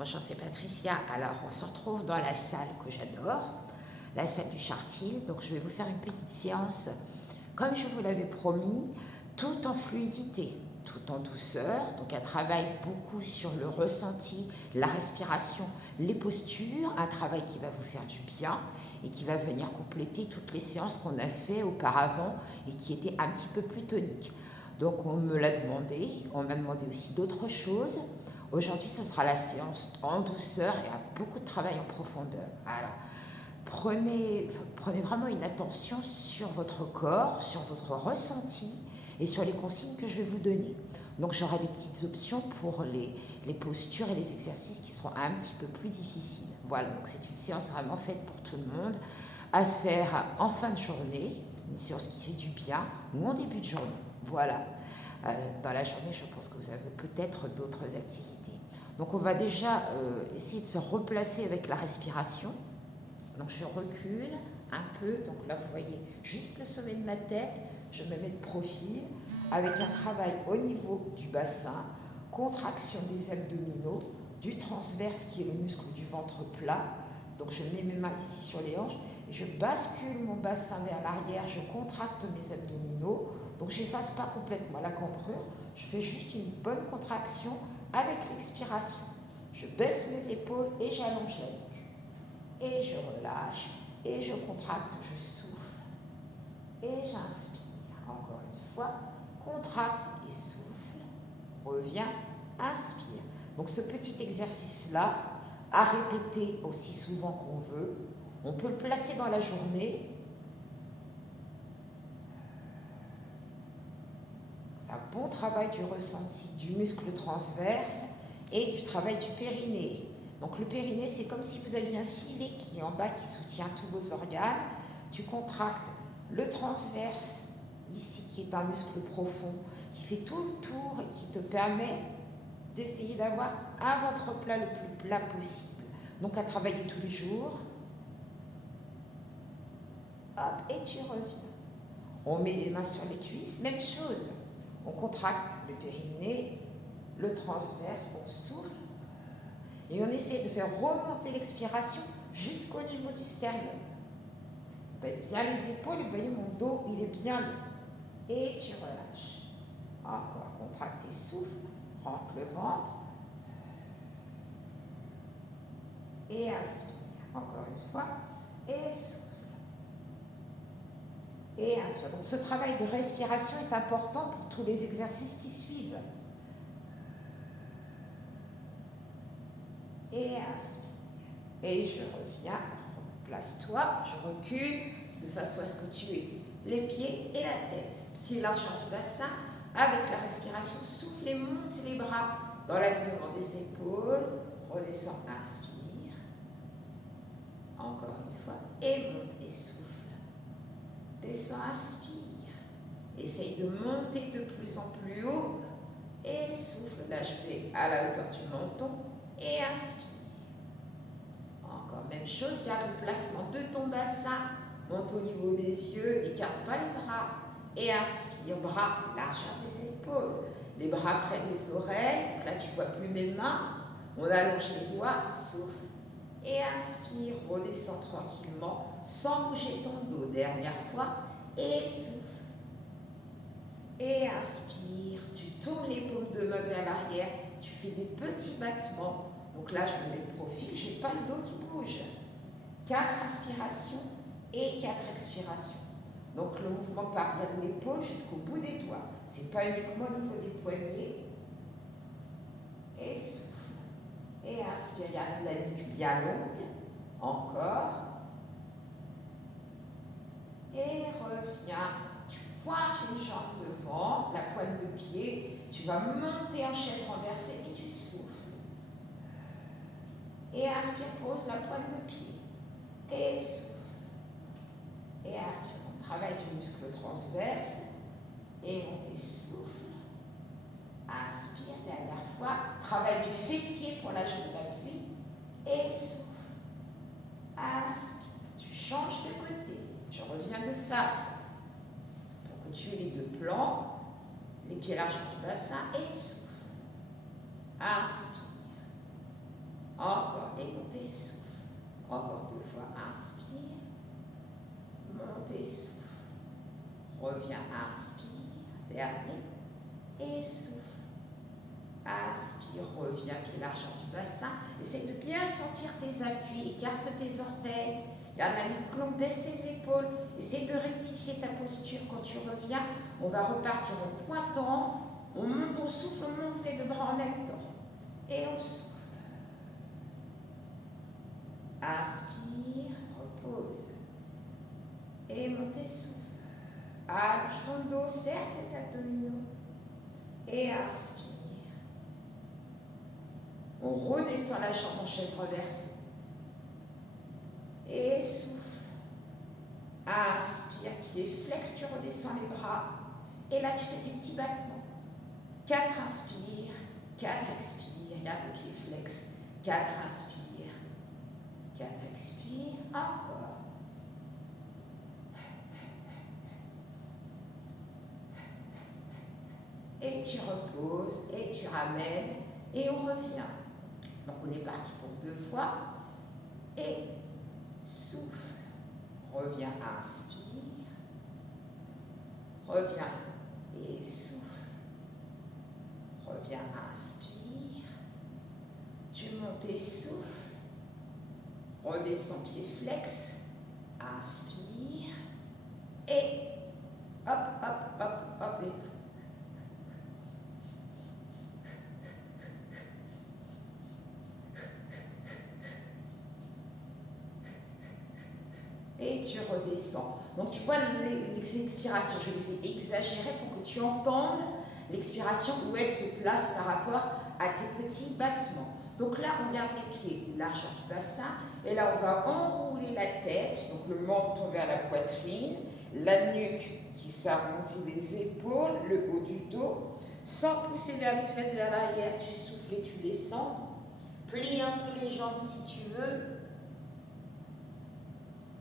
Bonjour, c'est Patricia. Alors, on se retrouve dans la salle que j'adore, la salle du Chartil. Donc, je vais vous faire une petite séance, comme je vous l'avais promis, tout en fluidité, tout en douceur. Donc, un travail beaucoup sur le ressenti, la respiration, les postures. Un travail qui va vous faire du bien et qui va venir compléter toutes les séances qu'on a fait auparavant et qui étaient un petit peu plus toniques. Donc, on me l'a demandé. On m'a demandé aussi d'autres choses. Aujourd'hui, ce sera la séance en douceur et avec beaucoup de travail en profondeur. Alors, prenez vraiment une attention sur votre corps, sur votre ressenti et sur les consignes que je vais vous donner. Donc, j'aurai des petites options pour les postures et les exercices qui seront un petit peu plus difficiles. Voilà, donc c'est une séance vraiment faite pour tout le monde, à faire en fin de journée, une séance qui fait du bien, ou en début de journée. Voilà. Dans la journée, je pense que vous avez peut-être d'autres activités. Donc on va déjà essayer de se replacer avec la respiration. Donc je recule un peu, donc là vous voyez juste le sommet de ma tête, je me mets de profil avec un travail au niveau du bassin, contraction des abdominaux, du transverse qui est le muscle du ventre plat. Donc je mets mes mains ici sur les hanches et je bascule mon bassin vers l'arrière, je contracte mes abdominaux. Donc je n'efface pas complètement la cambrure, je fais juste une bonne contraction avec l'expiration. Je baisse mes épaules et j'allonge la nuque. Et je relâche, et je contracte, je souffle, et j'inspire. Encore une fois, contracte et souffle, reviens, inspire. Donc ce petit exercice-là, à répéter aussi souvent qu'on veut, on peut le placer dans la journée. Un bon travail du ressenti du muscle transverse et du travail du périnée. Donc le périnée, c'est comme si vous aviez un filet qui est en bas qui soutient tous vos organes. Tu contractes le transverse, ici qui est un muscle profond, qui fait tout le tour et qui te permet d'essayer d'avoir un ventre plat le plus plat possible. Donc à travailler tous les jours. Hop, et tu reviens. On met les mains sur les cuisses, même chose. On contracte le périnée, le transverse, on souffle et on essaie de faire remonter l'expiration jusqu'au niveau du sternum. On baisse bien les épaules, vous voyez mon dos, il est bien long. Et tu relâches. Encore, contracte et souffle, rentre le ventre. Et inspire. Encore une fois. Et souffle. Et inspire. Donc ce travail de respiration est important pour tous les exercices qui suivent. Et inspire. Et je reviens, place-toi, je recule de façon à ce que tu aies les pieds et la tête. Pieds largeur du bassin, avec la respiration, souffle et monte les bras dans l'alignement des épaules. Redescends, inspire. Encore une fois, et monte et souffle. Descends, inspire. Essaye de monter de plus en plus haut et souffle. Là, je vais à la hauteur du menton et inspire. Encore même chose, garde le placement de ton bassin, monte au niveau des yeux, écarte pas les bras et inspire. Bras, largeur des épaules, les bras près des oreilles. Donc là, tu vois plus mes mains. On allonge les doigts, souffle et inspire. Redescends tranquillement sans bouger ton dos. Dernière fois et souffle. Et inspire, tu tournes les paumes de main vers l'arrière, tu fais des petits battements. Donc là, je me mets de profil, je n'ai pas le dos qui bouge. 4 inspirations et 4 expirations. Donc le mouvement part bien de l'épaule jusqu'au bout des doigts. Ce n'est pas uniquement au niveau des poignets. Et souffle. Et inspire, garde la nuque bien longue. Encore. Et reviens. Pointe une jambe devant, la pointe de pied, tu vas monter en chaise renversée et tu souffles. Et inspire, pose la pointe de pied. Et souffle. Et inspire, on travaille du muscle transverse. Et monte et souffle. Inspire, dernière fois. Travail du fessier pour la jambe d'appui. Et souffle. Inspire, tu changes de côté. Je reviens de face. Tu es les deux plans, les pieds largeur du bassin et souffle. Inspire. et souffle. Encore 2 fois, inspire, monte et souffle. Reviens, inspire, dernier, et souffle. Inspire, reviens, pied largeur du bassin. Essaye de bien sentir tes appuis, écarte tes orteils. Garde la nuque longue, baisse tes épaules. Essaye de rectifier ta posture quand tu reviens. On va repartir en pointant. On monte, on souffle, on monte les 2 bras en même temps. Et on souffle. Inspire, repose. Et monte et souffle. Allonge ton dos, serre tes abdominaux. Et inspire. On redescend la jambe en chaise renversée. Et souffle. Inspire, pied flex, tu redescends les bras. Et là, tu fais tes petits battements. 4 inspire, 4 expire. Garde le pied flex. 4 inspire, 4 expire. Encore. Et tu reposes, et tu ramènes, et on revient. Donc on est parti pour 2 fois. Et souffle. Reviens, inspire. Reviens et souffle. Reviens, inspire. Tu montes et souffle. Redescends, pied flex. Inspire. Et hop, hop, hop, hop. Et tu redescends. Donc tu vois les expirations, je les ai exagérées pour que tu entendes l'expiration où elle se place par rapport à tes petits battements. Donc là, on garde les pieds largeur du bassin. Et là, on va enrouler la tête, donc le menton vers la poitrine, la nuque qui s'arrondit, les épaules, le haut du dos. Sans pousser vers les fesses, vers l'arrière, tu souffles et tu descends. Plie un peu les jambes si tu veux.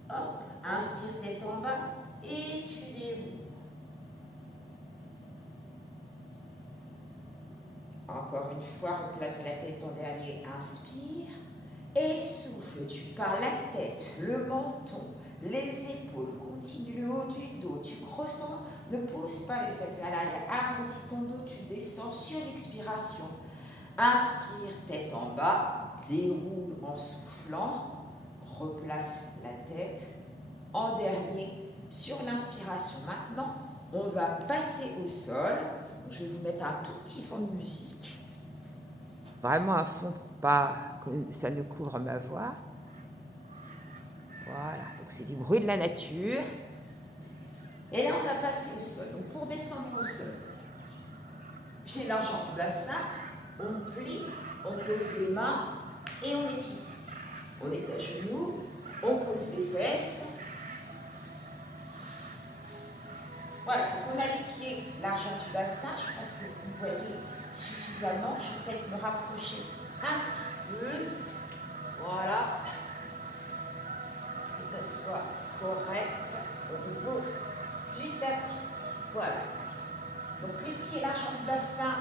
Hop, inspire, tête en bas et tu déroules. Encore une fois, replace la tête en dernier, inspire et souffle. Tu pars la tête, le menton, les épaules, continue le haut du dos, tu creuses ton dos, ne pose pas les fesses vers l'arrière, arrondis ton dos, tu descends sur l'expiration. Inspire, tête en bas, déroule en soufflant. Replace la tête en dernier sur l'inspiration. Maintenant, on va passer au sol. Je vais vous mettre un tout petit fond de musique. Vraiment un fond, pas que ça ne couvre ma voix. Voilà, donc c'est des bruits de la nature. Et là, on va passer au sol. Donc pour descendre au sol, pied largeur du bassin, on plie, on pose les mains et on est ici. On est à genoux, on pose les fesses. Voilà, donc on a les pieds largeur du bassin. Je pense que vous voyez suffisamment. Je vais peut-être me rapprocher un petit peu. Voilà. Que ça soit correct au niveau du tapis. Voilà. Donc les pieds largeur du bassin,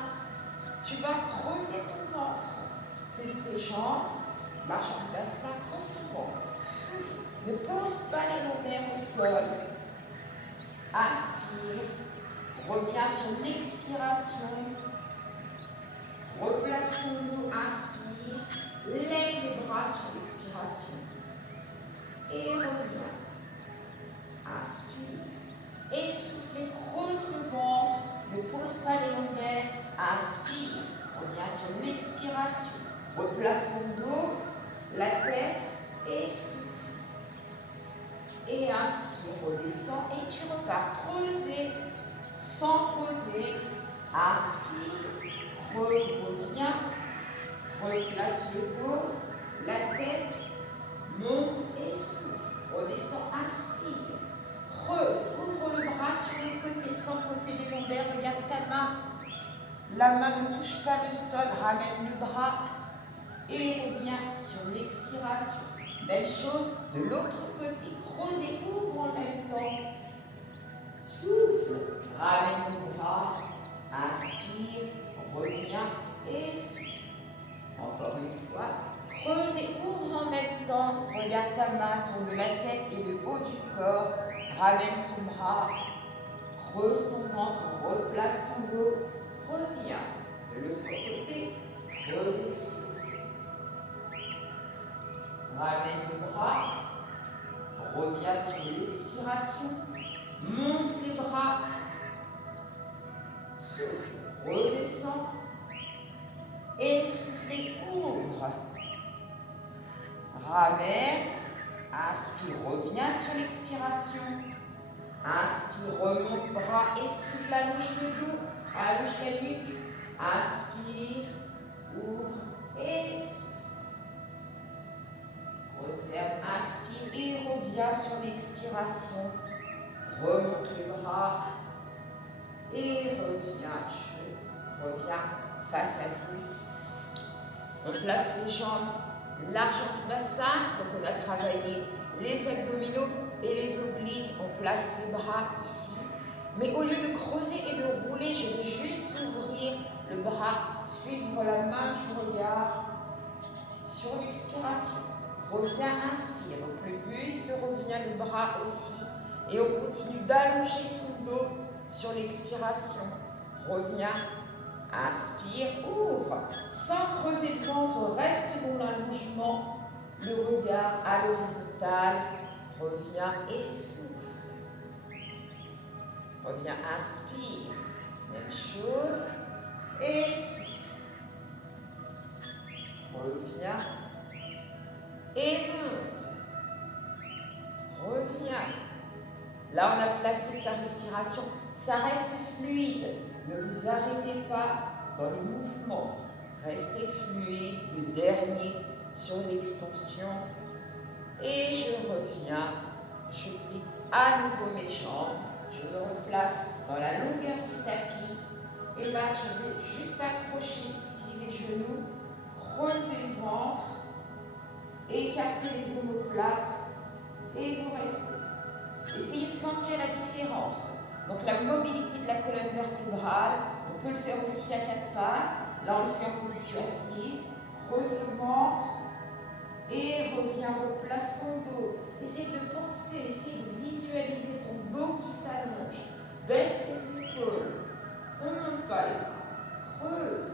tu vas creuser ton ventre. Plie tes jambes. Largeur du bassin, creuse ton ventre. Souffle. Ne pose pas les lombaires au sol. Inspire. Reviens sur l'expiration. Replace ton dos. Inspire. Lève les bras sur l'expiration. Et reviens. Inspire. Et souffle. Creuse le ventre. Ne pose pas les lombaires. Inspire. Reviens sur l'expiration. Replace ton dos. La tête et souffle. Et inspire, redescends et tu repars. Creuser sans poser. Inspire, creuse, reviens. Replace le dos, la tête, monte et souffle. Redescends, inspire. Creuse, ouvre le bras sur les côtés sans poser les lombaires. Regarde ta main. La main ne touche pas le sol. Ramène le bras. Et reviens sur l'expiration. Même chose de l'autre côté. Creuse et ouvre en même temps. Souffle. Ramène le bras. Inspire. Reviens et souffle. Encore une fois. Creuse et ouvre en même bien ta main, tourne la tête et le haut du corps. Ramène ton bras, creuse ton ventre, replace ton dos. Reviens de l'autre côté, creuse et souffle. Ramène le bras, reviens sur l'expiration, monte les bras, souffle, redescends, et souffle et ouvre. Ramène, inspire, reviens sur l'expiration. Inspire, remonte bras et souffle, allonge le dos, allonge la nuque. Inspire, ouvre et souffle. Referme, inspire et reviens sur l'expiration. Remonte les bras et reviens face à vous. On place les jambes largement du bassin, donc on a travaillé les abdominaux et les obliques, on place les bras ici. Mais au lieu de creuser et de rouler, je vais juste ouvrir le bras, suivre la main du regard sur l'expiration. Reviens, inspire, donc le buste revient, le bras aussi. Et on continue d'allonger son dos sur l'expiration. Reviens, inspire, ouvre. Sans creuser le ventre, reste dans l'allongement. Le regard à l'horizontale. Reviens et souffle. Reviens, inspire. Même chose. Et souffle. Reviens. Et monte. Reviens. Là, on a placé sa respiration. Ça reste fluide. Ne vous arrêtez pas dans le mouvement. Restez fluide. Le dernier sur l'extension. Et je reviens. Je plie à nouveau mes jambes. Je me replace dans la longueur du tapis. Et là, je vais juste accrocher ici les genoux. Creuser le ventre. Écarter les omoplates. Et vous restez. Essayez de sentir la différence. Donc la mobilité de la colonne vertébrale, on peut le faire aussi à quatre pattes. Là, on le fait en position assise. Creuse le ventre et reviens, replace ton dos. Essaye de penser, essaye de visualiser ton dos qui s'allonge. Baisse les épaules. On ne monte pas les bras. Creuse.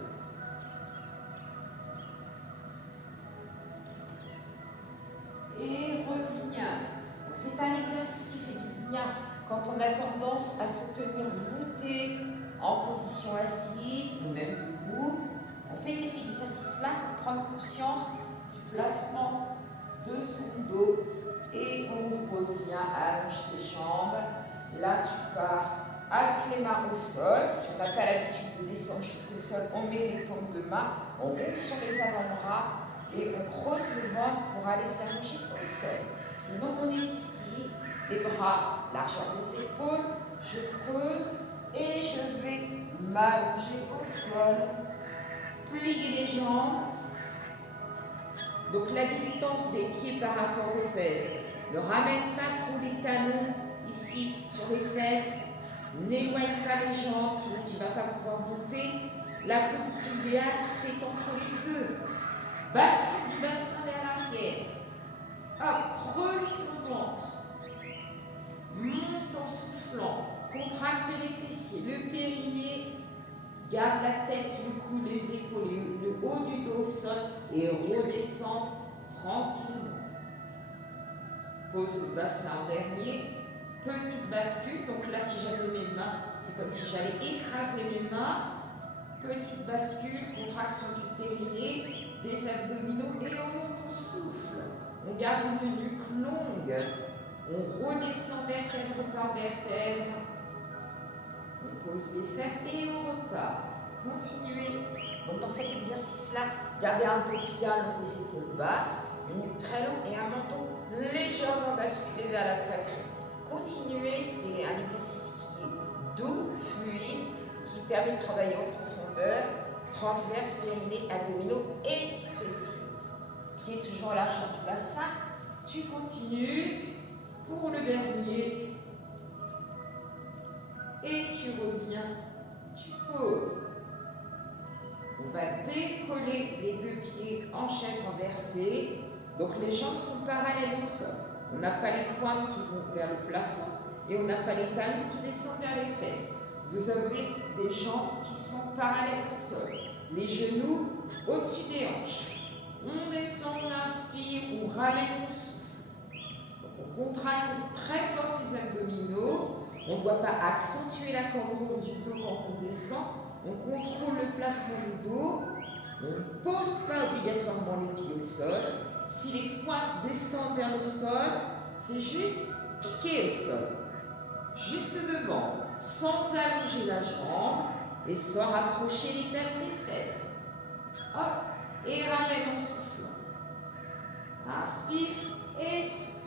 Et reviens. C'est un exercice qui fait du bien quand on a tendance à se tenir voûté en position assise ou même debout. On fait cet exercice-là pour prendre conscience du placement de son dos et on revient à allonger les jambes. Là, tu pars avec les mains au sol. Si on n'a pas l'habitude de descendre jusqu'au sol, on met les paumes de main, on roule sur les avant-bras et on creuse le ventre pour aller s'allonger au sol. Sinon, on est ici, les bras, largeur des épaules, je creuse et je vais m'allonger au sol, plier les jambes. Donc la distance des pieds par rapport aux fesses. Ne ramène pas trop les talons ici sur les fesses. N'éloigne pas les jambes, sinon tu ne vas pas pouvoir monter. La position idéale, c'est entre les deux. Bascule du bassin vers l'arrière. Hop, creuse ton ventre. Monte en soufflant. Contracte les fessiers, le périnée. Garde la tête, le cou, les épaules, le haut du dos au sol et redescends tranquillement. Pose le bassin en dernier. Petite bascule. Donc là, si j'avais mes mains, c'est comme si j'allais écraser mes mains. Petite bascule, contraction du périnée, des abdominaux et on monte, on souffle. On garde une nuque longue. On redescend vertèbre par vertèbre. On pose les fesses et on repart. Continuez. Donc dans cet exercice-là, gardez un dos bien long des épaules basses, une nuque très longue et un menton légèrement basculé vers la poitrine. Continuez, c'est un exercice qui est doux, fluide, qui permet de travailler en profondeur, transverse, périnée, abdominaux et fessiers. Pieds toujours en largeur du bassin. Tu continues pour le dernier. Et tu reviens, tu poses. On va décoller les deux pieds en chaise renversée. Donc les jambes sont parallèles au sol. On n'a pas les pointes qui vont vers le plafond et on n'a pas les talons qui descendent vers les fesses. Vous avez des jambes qui sont parallèles au sol. Les genoux au-dessus des hanches. On descend, on inspire, on ramène, on souffle. Donc on contracte très fort ses abdominaux. On ne doit pas accentuer la cambrure du dos quand on descend. On contrôle le placement du dos. On ne pose pas obligatoirement les pieds au sol. Si les pointes descendent vers le sol, c'est juste piquer au sol. Juste devant, sans allonger la jambe et sans rapprocher les talons des fesses. Hop, et ramène en soufflant. Inspire et souffle.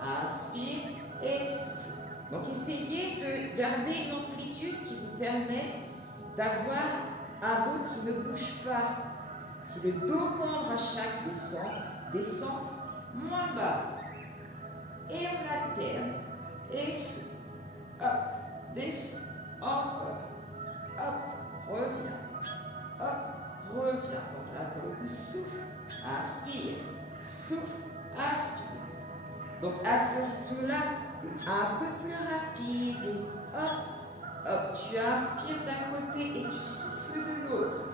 Inspire et souffle. Donc essayez de garder une amplitude qui vous permet d'avoir un dos qui ne bouge pas. Si le dos cambre à chaque descend moins bas. Et on alterne. Et souffle. Hop, descend. Encore. Hop, reviens. Hop, reviens. Donc là, pour le coup, souffle, inspire. Souffle, inspire. Donc à ce rythme-là, un peu plus rapide. Hop, hop, tu inspires d'un côté et tu souffles de l'autre.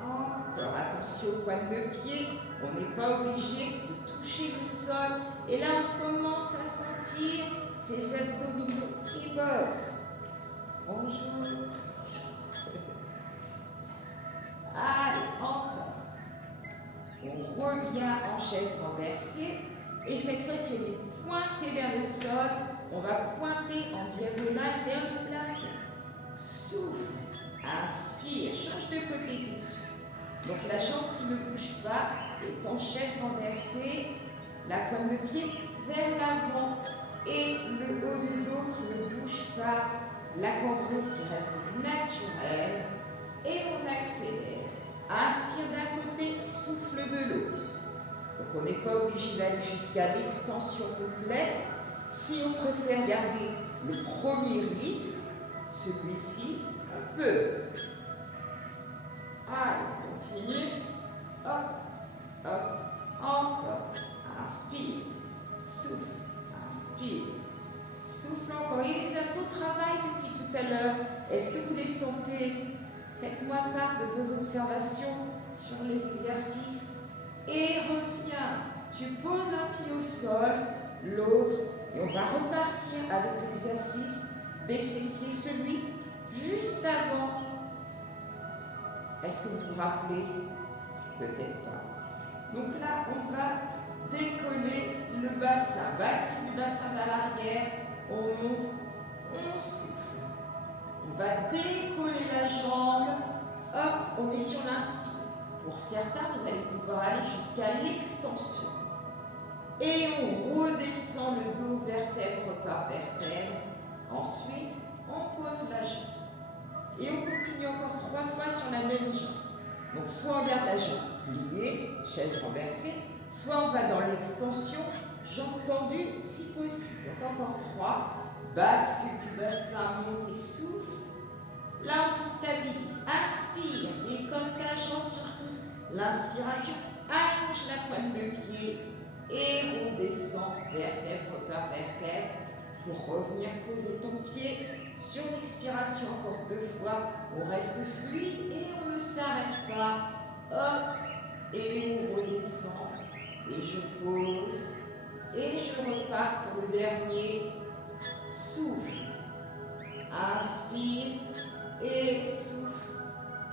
Encore, attention aux pointes de pied, on n'est pas obligé de toucher le sol. Et là, on commence à sentir ces abdominaux qui bossent. Bonjour. Allez, encore. On revient en chaise renversée. Et cette fois-ci, on est pointé vers le sol. On va pointer en diagonale vers le plafond. Souffle, inspire, change de côté tout de suite. Donc la jambe qui ne bouge pas est en chaise renversée, la pointe de pied vers l'avant et le haut du dos qui ne bouge pas, la cambrure qui reste naturelle et on accélère. Inspire d'un côté, souffle de l'autre. Donc on n'est pas obligé d'aller jusqu'à l'extension complète. Si on préfère garder le premier rythme, celui-ci, on peut. Allez, continue. Hop, hop, encore. Inspire, souffle, inspire. Souffle encore. Et les abdos travaillent depuis tout à l'heure. Est-ce que vous les sentez? Faites-moi part de vos observations sur les exercices. Et reviens. Tu poses un pied au sol, l'autre, et on va repartir avec l'exercice des fessiers, celui juste avant. Est-ce que vous vous rappelez? Peut-être pas. Donc là, on va décoller le bassin. Bascule du bassin à l'arrière, on monte, on souffle. On va décoller la jambe, hop, on est sur l'inspire. Pour certains, vous allez pouvoir aller jusqu'à l'extension. Et on redescend le dos vertèbre par vertèbre. Ensuite, on pose la jambe. Et on continue encore 3 fois sur la même jambe. Donc soit on garde la jambe pliée, chaise renversée, soit on va dans l'extension, jambe tendue si possible. Donc encore 3. Bascule du bassin, monte et souffle. Là, on se stabilise. Inspire, décolle ta jambe surtout. L'inspiration, allonge la pointe de pied et on descend vertèbre par vertèbre pour revenir poser ton pied. Sur l'expiration, encore 2 fois, on reste fluide et on ne s'arrête pas. Hop, et on redescend. Et je pose. Et je repars pour le dernier. Souffle. Inspire. Et souffle,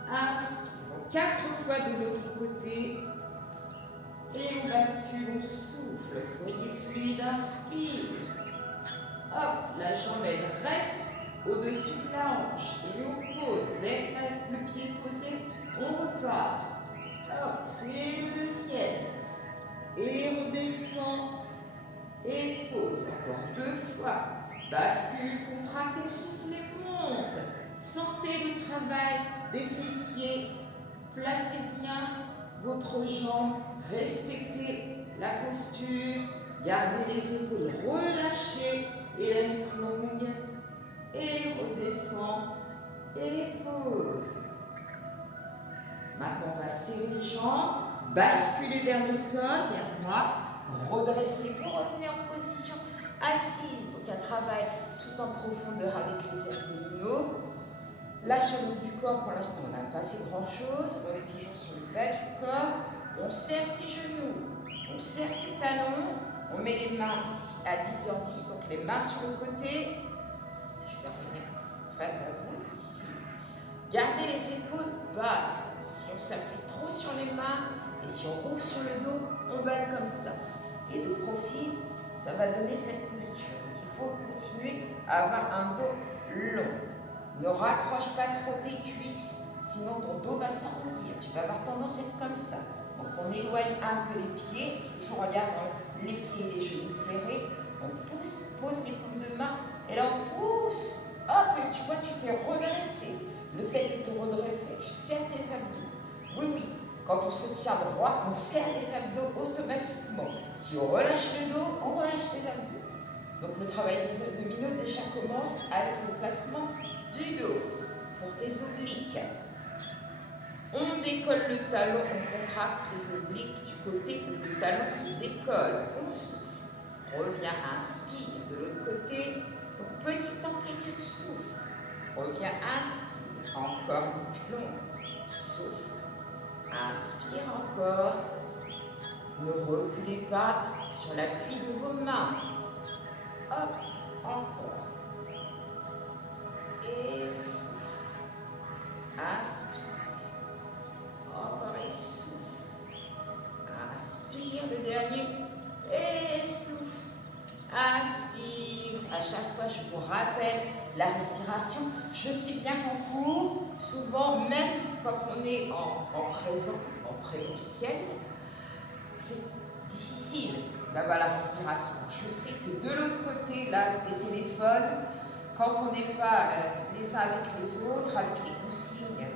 inspire. 4 fois de l'autre côté. Et on bascule, on souffle. Soyez fluide, inspire. Hop, la jambe elle reste au-dessus de la hanche. Et on pose. Dès que le pied posé, on repart. Hop, c'est le deuxième. Et on descend. Et pose. Encore 2 fois. Bascule, contracte et souffle et monte. Sentez le travail des fessiers, placez bien votre jambe, respectez la posture, gardez les épaules relâchées et la nuque longue, et redescend, et pose. Maintenant on va serrer les jambes, basculez vers le sol, vers moi, redressez-vous, revenez en position assise, donc un travail tout en profondeur avec les abdominaux. Là sur le haut du corps, pour l'instant on n'a pas fait grand chose, on est toujours sur le bas du corps, on serre ses genoux, on serre ses talons, on met les mains ici à 10h10, donc les mains sur le côté, je vais revenir face à vous, ici. Gardez les épaules basses, si on s'appuie trop sur les mains et si on roule sur le dos, on va être comme ça. Et de profil, ça va donner cette posture. Donc il faut continuer à avoir un dos long. Ne rapproche pas trop tes cuisses, sinon ton dos va s'arrondir. Tu vas avoir tendance à être comme ça. Donc on éloigne un peu les pieds, toujours en gardant les pieds et les genoux serrés. On pousse, pose les paumes de main, et là on pousse. Hop, et tu vois, tu t'es redressé. Le fait de te redresser, tu serres tes abdos. Oui, oui. Quand on se tient droit, on serre les abdos automatiquement. Si on relâche le dos, on relâche les abdos. Donc le travail des abdominaux déjà commence avec le placement du dos pour tes obliques. On décolle le talon, on contracte les obliques du côté où le talon se décolle. On souffle. Reviens, inspire de l'autre côté. Donc petite amplitude, souffle. Reviens, inspire. Encore du long. Souffle. Inspire encore. Ne reculez pas sur l'appui de vos mains. Hop, encore. Et souffle. Inspire. Encore et souffle. Inspire le dernier. Et souffle. Inspire. À chaque fois, je vous rappelle la respiration. Je sais bien qu'en cours, souvent, même quand on est en présentiel, c'est difficile d'avoir la respiration. Je sais que de l'autre côté, là, des téléphones, quand on n'est pas les uns avec les autres, avec les consignes,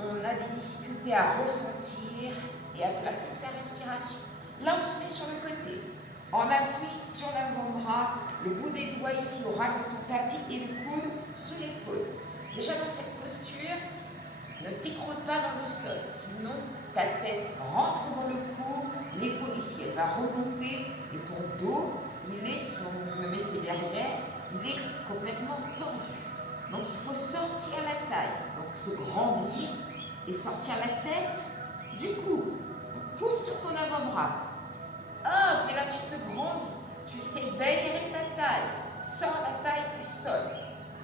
on a des difficultés à ressentir et à placer sa respiration. Là, on se met sur le côté. On appuie sur l'avant-bras, le bout des doigts ici au ras de ton tapis et le coude sous l'épaule. Déjà dans cette posture, ne t'écroule pas dans le sol, sinon ta tête rentre dans le cou, l'épaule ici elle va remonter et ton dos, il est, si on me mettait derrière, il est complètement tendu. Donc il faut sortir la taille, donc se grandir et sortir la tête du cou. Donc, pousse sur ton avant-bras. Hop, et là tu te grandis, tu essaies d'aérer ta taille, sors la taille du sol,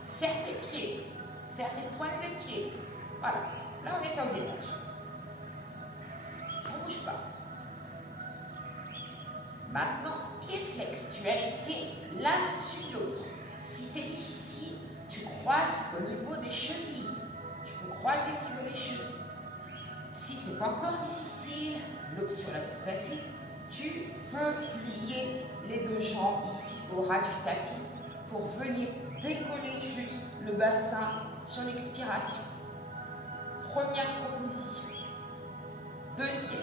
serre tes pieds, serre tes pointes de pied. Voilà, là on est en démarche. On ne bouge pas. Maintenant, pied flex, tu as les pieds l'un au-dessus de l'autre. Si c'est difficile, tu croises au niveau des chevilles. Tu peux croiser au niveau des chevilles. Si c'est encore difficile, l'option la plus facile, tu peux plier les deux jambes ici au ras du tapis pour venir décoller juste le bassin sur l'expiration. Première proposition. Deuxième,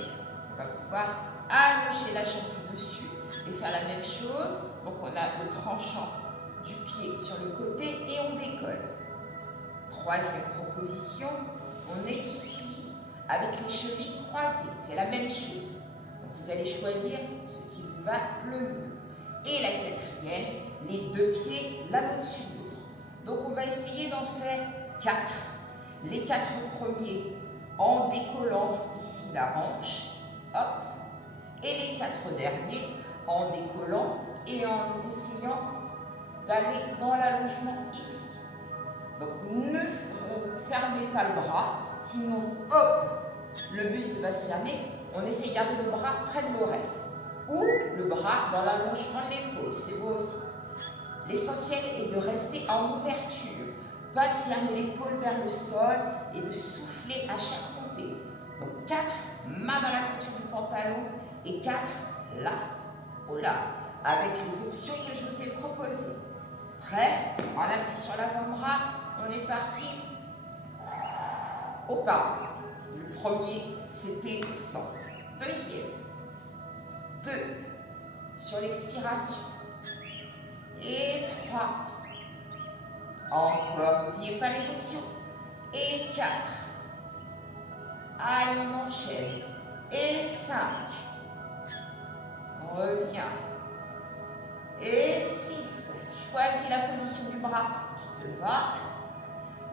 on va pouvoir allonger la jambe du dessus et faire la même chose. Donc on a le tranchant du pied sur le côté et on décolle. Troisième proposition, on est ici avec les chevilles croisées. C'est la même chose. Donc vous allez choisir ce qui vous va le mieux. Et la quatrième, les deux pieds l'un au-dessus de l'autre. Donc on va essayer d'en faire 4. Les 4 premiers en décollant ici la hanche, hop, et les 4 derniers en décollant et en essayant d'aller dans l'allongement ici. Donc ne fermez pas le bras, sinon hop, le buste va se fermer. On essaie de garder le bras près de l'oreille ou le bras dans l'allongement de l'épaule, c'est beau aussi. L'essentiel est de rester en ouverture, pas de fermer l'épaule vers le sol et de souffler à chaque montée. Donc 4, main dans la couture du pantalon et 4 là, au là, avec les options que je vous ai proposées. Prêt? On appuie sur l'avant-bras, on est parti au pas. Le premier, c'était 100. Deuxième, 2 sur l'expiration. Et 3. Encore, n'oubliez pas les options. Et 4. Allez, on enchaîne. Et 5. Reviens. Et 6. Choisis la position du bras qui te va.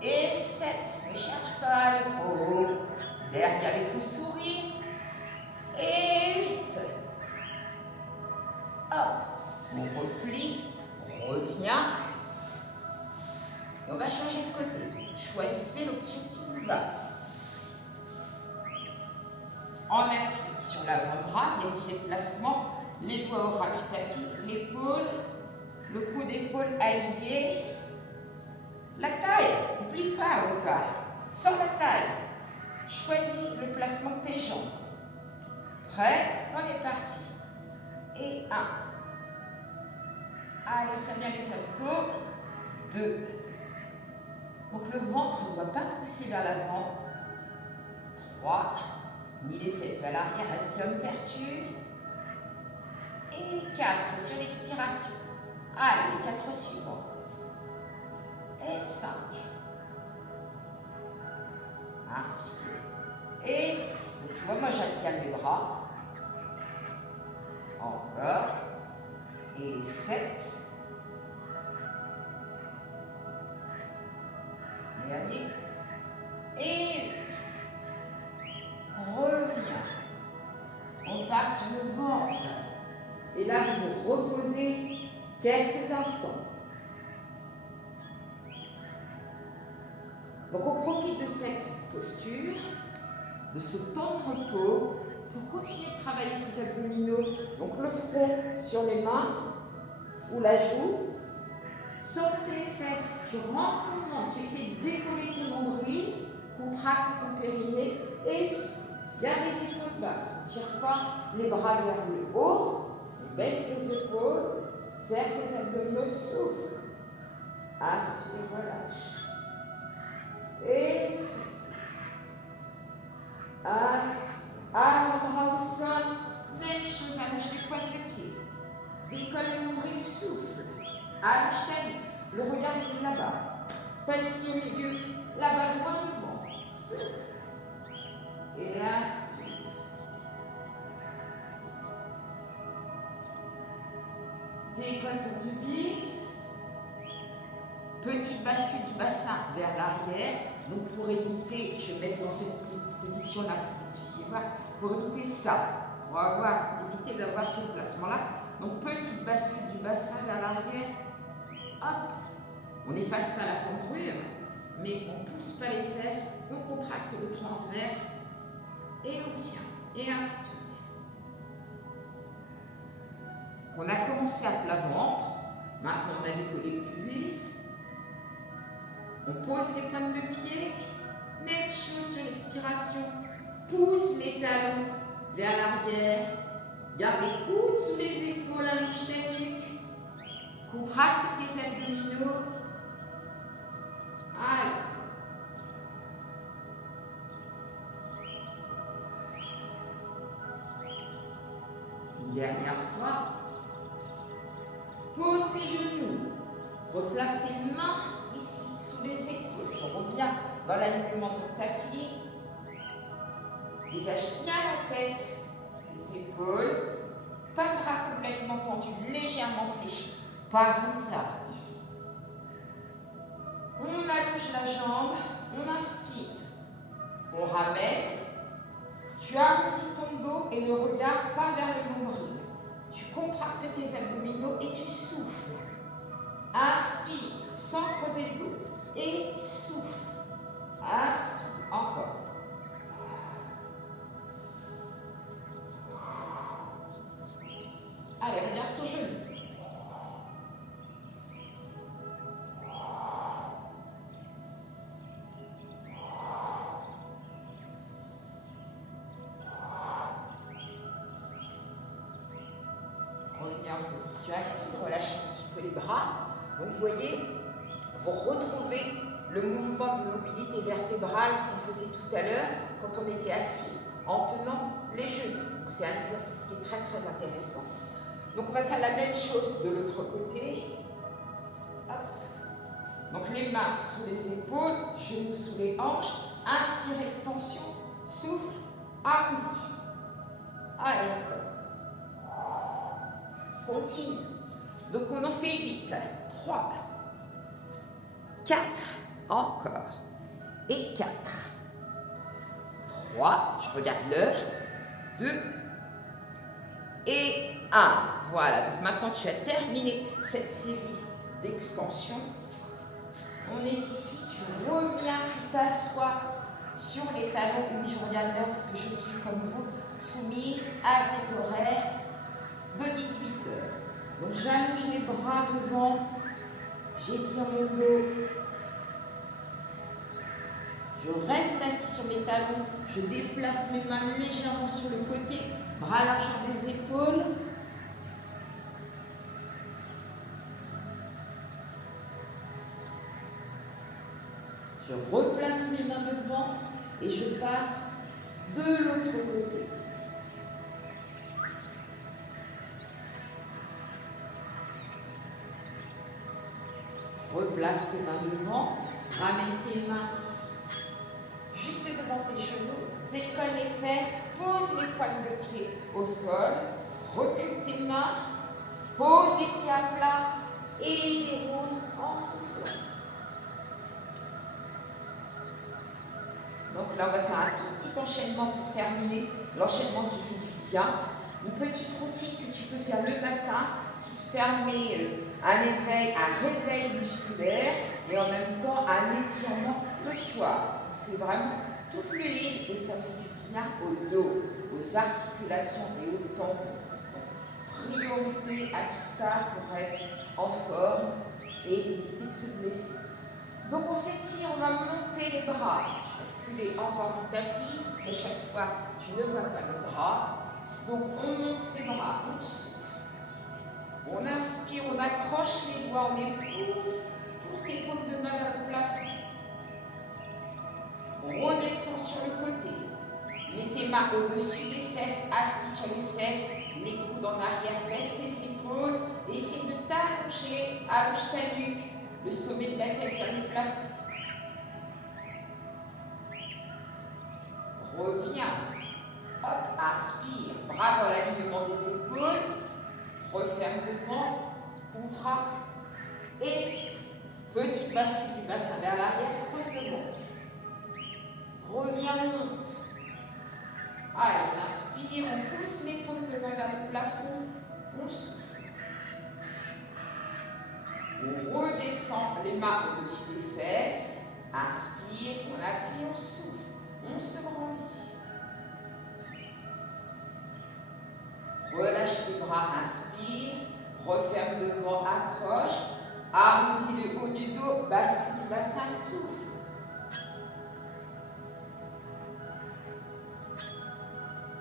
Et 7. Ne cherche pas l'épaule. Derrière avec le sourire. Et 8. Hop. On replie. On revient. Et on va changer de côté. Choisissez l'option qui vous va. En appui sur l'avant-bras, vérifiez le placement. Les doigts au ras du tapis, l'épaule, le coup d'épaule allié. La taille, n'oublie pas au pas. Sans la taille. Choisis le placement de tes jambes. Prêt? On est parti. Et 1. Allez, ça bien les abdos. 2. Donc le ventre ne doit pas pousser vers l'avant. 3. Ni les fesses vers l'arrière, respire une ouverture. Et 4 sur l'expiration. Allez, les 4 suivants. Et 5. Inspire. Et 6. Tu vois, moi j'alterne les bras. Encore. Et 7. Et allez. Et 8. Reviens. On passe le ventre. Et là, vous vous reposez quelques instants. Donc, on profite de cette posture, de ce temps de repos, pour continuer de travailler ces abdominaux. Donc, le front sur les mains ou la joue. Sortez les fesses, tu rentres ton ventre, tu essaies de décoller ton nombril, contracte ton périnée et garde les épaules basses. Ne tire pas les bras vers le haut, baisse les épaules, serre tes abdominaux, souffle. Aspire, relâche. Et souffle. Aspire. Allons, bras au sol. Même chose, allonge les pointes de pied. Décolle le nombril, souffle. Allonge ta nuque. Le regard est là-bas. Pas ici au milieu. Là-bas, loin devant. Souffle. Et aspire. Décolle ton pubis. Petite bascule du bassin vers l'arrière. Donc pour éviter, je vais mettre dans cette position-là pour que vous puissiez voir, pour éviter ça. On va éviter d'avoir ce placement-là. Donc petite bascule du bassin vers l'arrière. Hop. On n'efface pas la cambrure, mais on ne pousse pas les fesses, on contracte le transverse et on tient. Et inspire. On a commencé à plat ventre. Maintenant on a décollé le pubis. On pose les pointes de pied. Même chose sur l'expiration. Pousse les talons vers l'arrière. Garde les coudes sous les épaules, allonge ta nuque. Contracte tes abdominaux. Allez. Une dernière fois. Pose tes genoux. Replace tes mains ici, sous les épaules. On revient dans l'alignement de tapis. Dégage bien la tête, les épaules. Pas de bras complètement tendus, légèrement fléchis. Pas comme ça, ici. On allonge la jambe, on inspire. On ramène. Tu arrondis ton dos et le regard pas vers le nombril. Tu contractes tes abdominaux et tu souffles. Inspire sans creuser le dos. Et souffle. Inspire. Encore. Allez, regarde ton genou. Revenez en position assise, relâchez un petit peu les bras. Donc vous voyez, vous retrouvez le mouvement de mobilité vertébrale qu'on faisait tout à l'heure quand on était assis en tenant les genoux. Donc c'est un exercice qui est très très intéressant. Donc on va faire la même chose de l'autre côté. Hop. Donc les mains sous les épaules, genoux sous les hanches. Inspire, extension, souffle, arrondi. Allez. Continue. Donc on en fait 8. 3, 4, encore. Et 4. 3, je regarde l'heure. 2 et 1. Voilà, donc maintenant tu as terminé cette série d'extensions. On est ici, tu reviens, tu t'assois sur les talons. Oui, je regarde l'heure parce que je suis comme vous soumise à cet horaire de 18 heures. Donc j'allonge les bras devant, j'étire mon dos. Je reste assis sur mes talons, je déplace mes mains légèrement sur le côté, bras largeur des épaules. Je replace mes mains devant et je passe de l'autre côté. Replace tes mains devant, ramène tes mains juste devant tes genoux, décolle les fesses, pose les poignes de pied au sol, recule tes mains, pose les pieds à plat et déroule en soufflant. Donc là, on va faire un tout petit enchaînement pour terminer. L'enchaînement qui fait du bien. Une petite routine que tu peux faire le matin qui te permet un réveil musculaire et en même temps un étirement le soir. C'est vraiment tout fluide et ça fait du bien au dos, aux articulations et aux tendons. Priorité à tout ça pour être en forme et éviter de se blesser. Donc on s'étire, on va monter les bras. Reculer encore du tapis, parce qu'à chaque fois tu ne vois pas le bras. Donc on monte les bras, on souffle. On inspire, on accroche les doigts, on les pousse les paumes de main vers le plafond. On redescend sur le côté. Mets tes mains au-dessus des fesses, appuie sur les fesses, les coudes en arrière, baisse les épaules et essaye de t'allonger, allonge ta nuque, le sommet de la tête vers le plafond. Reviens. Hop, inspire. Bras dans l'alignement des épaules. Referme le ventre. Contracte. Et souffle. Petite bascule du bassin vers l'arrière. Creuse le ventre. Reviens, monte. Allez, on inspire. On pousse les paumes de main vers le plafond. On souffle. On redescend les mains au-dessus des fesses. Inspire. On appuie. On souffle. On se grandit. Relâche les bras, inspire. Referme le ventre, accroche. Arrondis le haut du dos, bascule du bassin, souffle.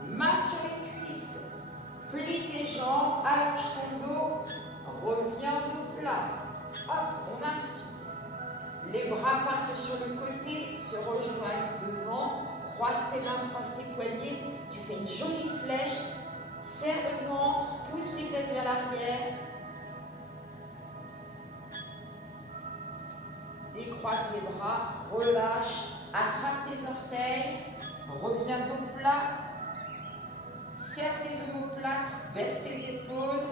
Main sur les cuisses. Plie tes jambes, allonge ton dos. Reviens dos plat. Hop, on inspire. Les bras partent sur le côté, se rejoignent devant, croise tes mains, croise tes poignets, tu fais une jolie flèche, serre le ventre, pousse les fesses vers l'arrière, décroise les bras, relâche, attrape tes orteils, reviens dos plat, serre tes omoplates, baisse tes épaules,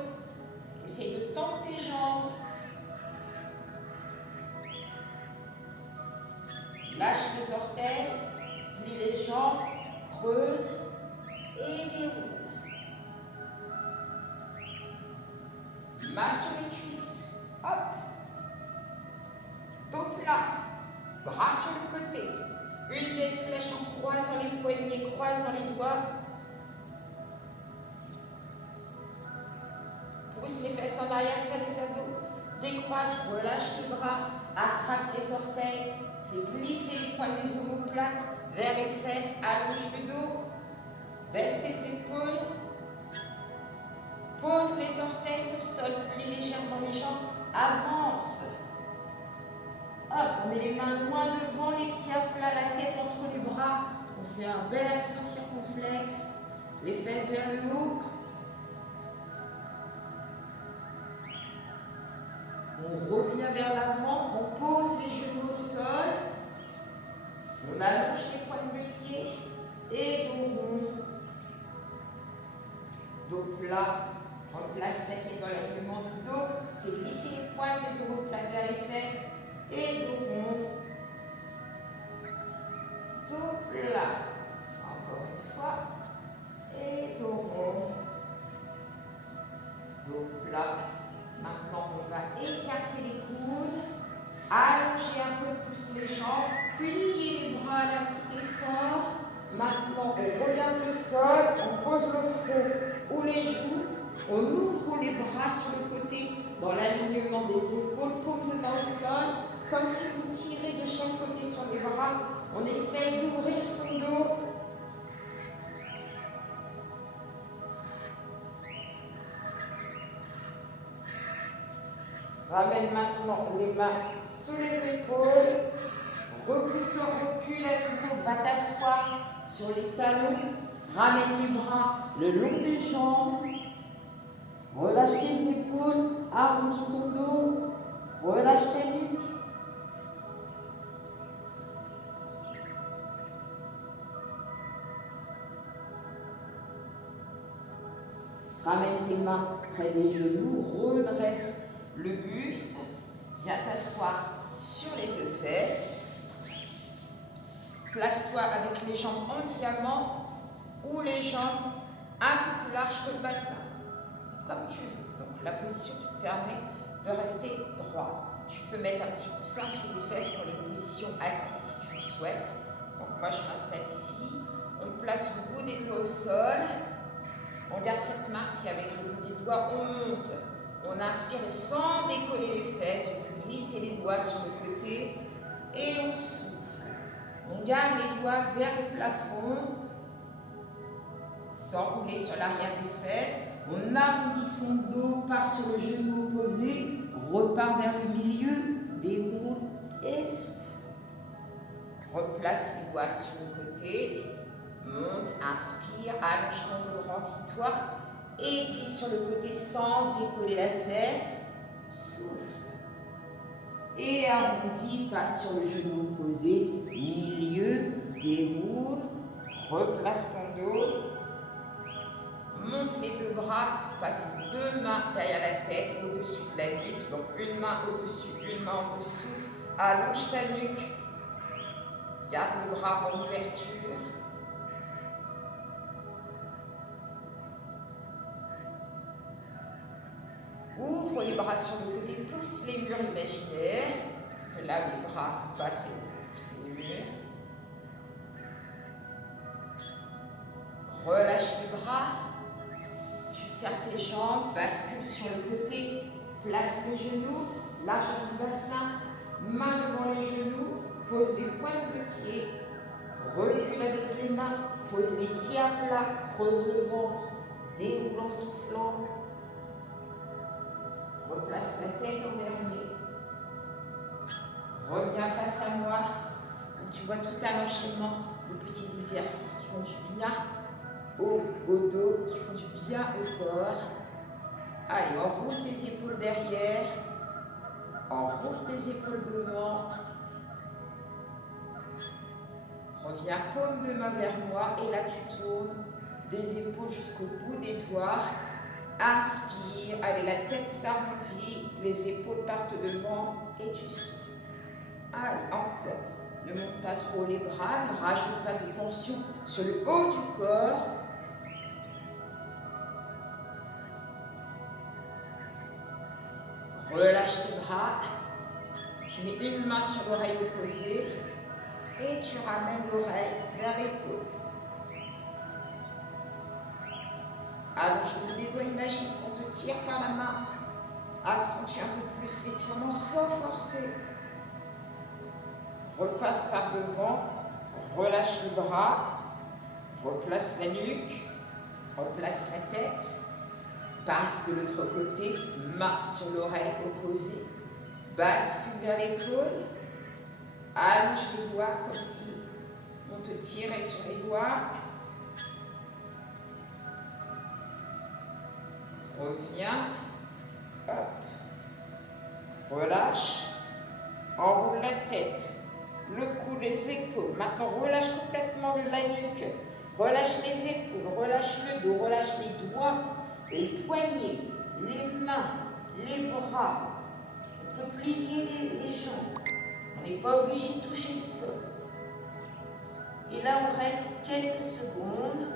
essaye de tendre tes jambes. Lâche les orteils, plie les jambes, creuse et déroule. Main sur les cuisses, hop. Dos plat, bras sur le côté. Une belle flèche en croisant les poignets, croisant les doigts. Pousse les fesses en arrière, serre les abdos. Décroise, relâche les bras, attrape les orteils. Fais glisser les poings des omoplates vers les fesses, allonge le dos, baisse tes épaules, pose les orteils au sol, plie légèrement les jambes, avance. Hop, on met les mains loin devant, les pieds à plat, la tête entre les bras. On fait un bel accent circonflexe, les fesses vers le haut. On revient vers l'avant, on pose les genoux au sol, on allonge les pointes de pied et dos rond. plat, replace la tête dans l'alignement du dos, fais glisser les pointes des omoplates vers les fesses, et dos rond, dos plat. Encore une fois, et dos rond, dos plat. Maintenant, on va écarter les coudes, allonger un peu plus les jambes, plier les bras à un petit effort. Maintenant, on regarde le sol, on pose le front ou les joues, on ouvre les bras sur le côté dans l'alignement des épaules, paume de main au sol, comme si vous tirez de chaque côté sur les bras. On essaye d'ouvrir son dos. Ramène maintenant les mains sous les épaules. Repousse le recul à nouveau, va t'asseoir sur les talons. Ramène les bras le long des jambes. Relâche les épaules, arrondis ton dos. Relâche ta nuque. Ramène tes mains près des genoux, redresse le buste. Viens t'asseoir sur les deux fesses. Place-toi avec les jambes en diamant ou les jambes un peu plus larges que le bassin, comme tu veux. Donc la position qui te permet de rester droit. Tu peux mettre un petit coussin sous les fesses pour les positions assises si tu le souhaites. Donc moi je m'installe ici. On place le bout des doigts au sol. On garde cette main-ci avec le bout des doigts. On monte. On inspire et sans décoller les fesses, on fait glisser les doigts sur le côté et on souffle. On garde les doigts vers le plafond, sans rouler sur l'arrière des fesses. On arrondit son dos, part sur le genou opposé, repart vers le milieu, déroule et souffle. Replace les doigts sur le côté, monte, inspire, allonge ton dos, grandis-toi et glisse sur le côté sans décoller la fesse, souffle. Et arrondi, passe sur le genou opposé, milieu, déroule, replace ton dos, monte les deux bras, passe les deux mains derrière la tête, au-dessus de la nuque, donc une main au-dessus, une main en dessous, allonge ta nuque, garde les bras en ouverture. Ouvre les bras sur le côté, pousse les murs imaginaires, parce que là les bras se passent et on pousse les murs. Relâche les bras, tu serres tes jambes, bascule sur le côté, place les genoux, largeur du bassin, main devant les genoux, pose les pointes de pied, recule avec les mains, pose les pieds à plat, creuse le ventre, déroule en soufflant. Replace la tête en dernier. Reviens face à moi. Tu vois tout un enchaînement de petits exercices qui font du bien au dos, qui font du bien au corps. Allez, enroule tes épaules derrière. Enroule tes épaules devant. Reviens paume de main vers moi et là tu tournes des épaules jusqu'au bout des doigts. Inspire, allez, la tête s'arrondit, les épaules partent devant et tu souffles. Allez, encore. Ne monte pas trop les bras, ne rajoute pas de tension sur le haut du corps. Relâche tes bras. Tu mets une main sur l'oreille opposée et tu ramènes l'oreille vers l'épaule. Allonge le bout des doigts, imagine qu'on te tire par la main. Accentue un peu plus l'étirement sans forcer. Repasse par devant, relâche le bras, replace la nuque, replace la tête, passe de l'autre côté, main sur l'oreille opposée, bascule vers l'épaule, allonge les doigts comme si on te tirait sur les doigts. Reviens, hop, relâche, enroule la tête, le cou, les épaules. Maintenant, relâche complètement la nuque, relâche les épaules, relâche le dos, relâche les doigts, les poignets, les mains, les bras. On peut plier les jambes. On n'est pas obligé de toucher le sol. Et là, on reste quelques secondes.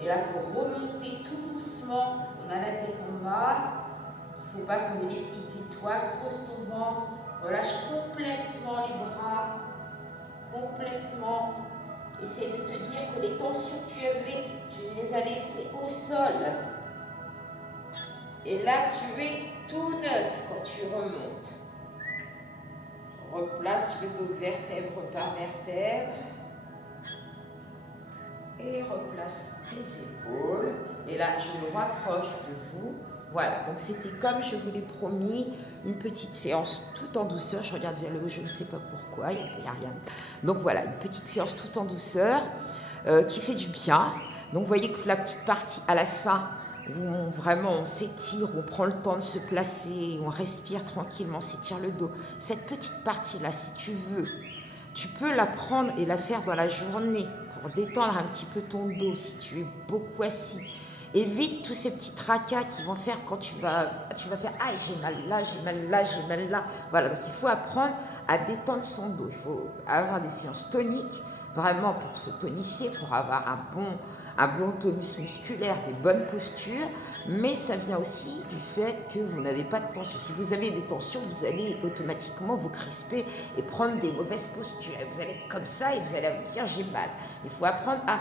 Et là, pour remonter tout doucement, parce qu'on a la tête en bas, il ne faut pas qu'on ait les petites étoiles, creuse ton ventre, relâche complètement les bras, complètement. Essaye de te dire que les tensions que tu avais, tu les as laissées au sol. Et là, tu es tout neuf quand tu remontes. Replace le dos vertèbre par vertèbre. Et replace tes épaules. Et là, je me rapproche de vous. Voilà, donc c'était comme je vous l'ai promis, une petite séance tout en douceur. Je regarde vers le haut, je ne sais pas pourquoi, il n'y a rien. Donc voilà, une petite séance tout en douceur qui fait du bien. Donc vous voyez que la petite partie à la fin, où vraiment on s'étire, on prend le temps de se placer, on respire tranquillement, on s'étire le dos. Cette petite partie-là, si tu veux, tu peux la prendre et la faire dans la journée pour détendre un petit peu ton dos si tu es beaucoup assis. Évite tous ces petits tracas qui vont faire quand tu vas faire « Ah, j'ai mal là, j'ai mal là, j'ai mal là ». Voilà, donc il faut apprendre à détendre son dos. Il faut avoir des séances toniques, vraiment pour se tonifier, pour avoir un bon tonus musculaire, des bonnes postures. Mais ça vient aussi du fait que vous n'avez pas de tension. Si vous avez des tensions, vous allez automatiquement vous crisper et prendre des mauvaises postures. Et vous allez être comme ça et vous allez vous dire « J'ai mal ». Il faut apprendre à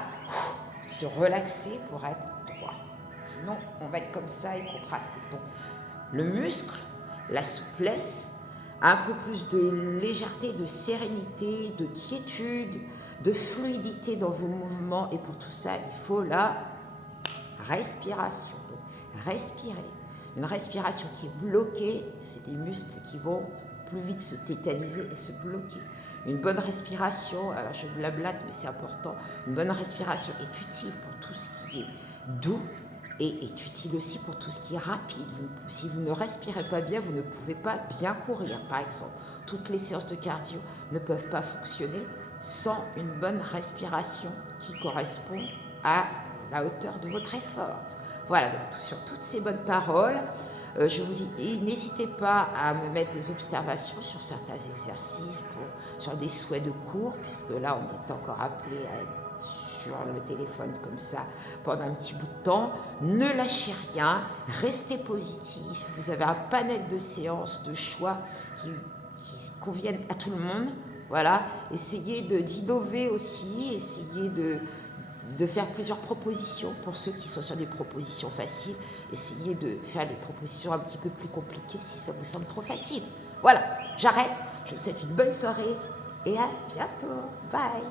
se relaxer pour être droit. Sinon, on va être comme ça et contracté. Donc, le muscle, la souplesse, un peu plus de légèreté, de sérénité, de quiétude, de fluidité dans vos mouvements. Et pour tout ça, il faut la respiration. Donc, respirer. Une respiration qui est bloquée, c'est des muscles qui vont plus vite se tétaniser et se bloquer. Une bonne respiration, alors je blablate, mais c'est important, une bonne respiration est utile pour tout ce qui est doux et est utile aussi pour tout ce qui est rapide. Si vous ne respirez pas bien, vous ne pouvez pas bien courir, par exemple. Toutes les séances de cardio ne peuvent pas fonctionner sans une bonne respiration qui correspond à la hauteur de votre effort. Voilà, donc sur toutes ces bonnes paroles, je vous dis, n'hésitez pas à me mettre des observations sur certains exercices, sur des souhaits de cours, puisque là, on est encore appelé à être sur le téléphone comme ça pendant un petit bout de temps. Ne lâchez rien, restez positif. Vous avez un panel de séances, de choix qui conviennent à tout le monde. Voilà, essayez d'innover aussi, essayez de faire plusieurs propositions pour ceux qui sont sur des propositions faciles. Essayez de faire des propositions un petit peu plus compliquées si ça vous semble trop facile. Voilà, j'arrête. Je vous souhaite une bonne soirée et à bientôt. Bye.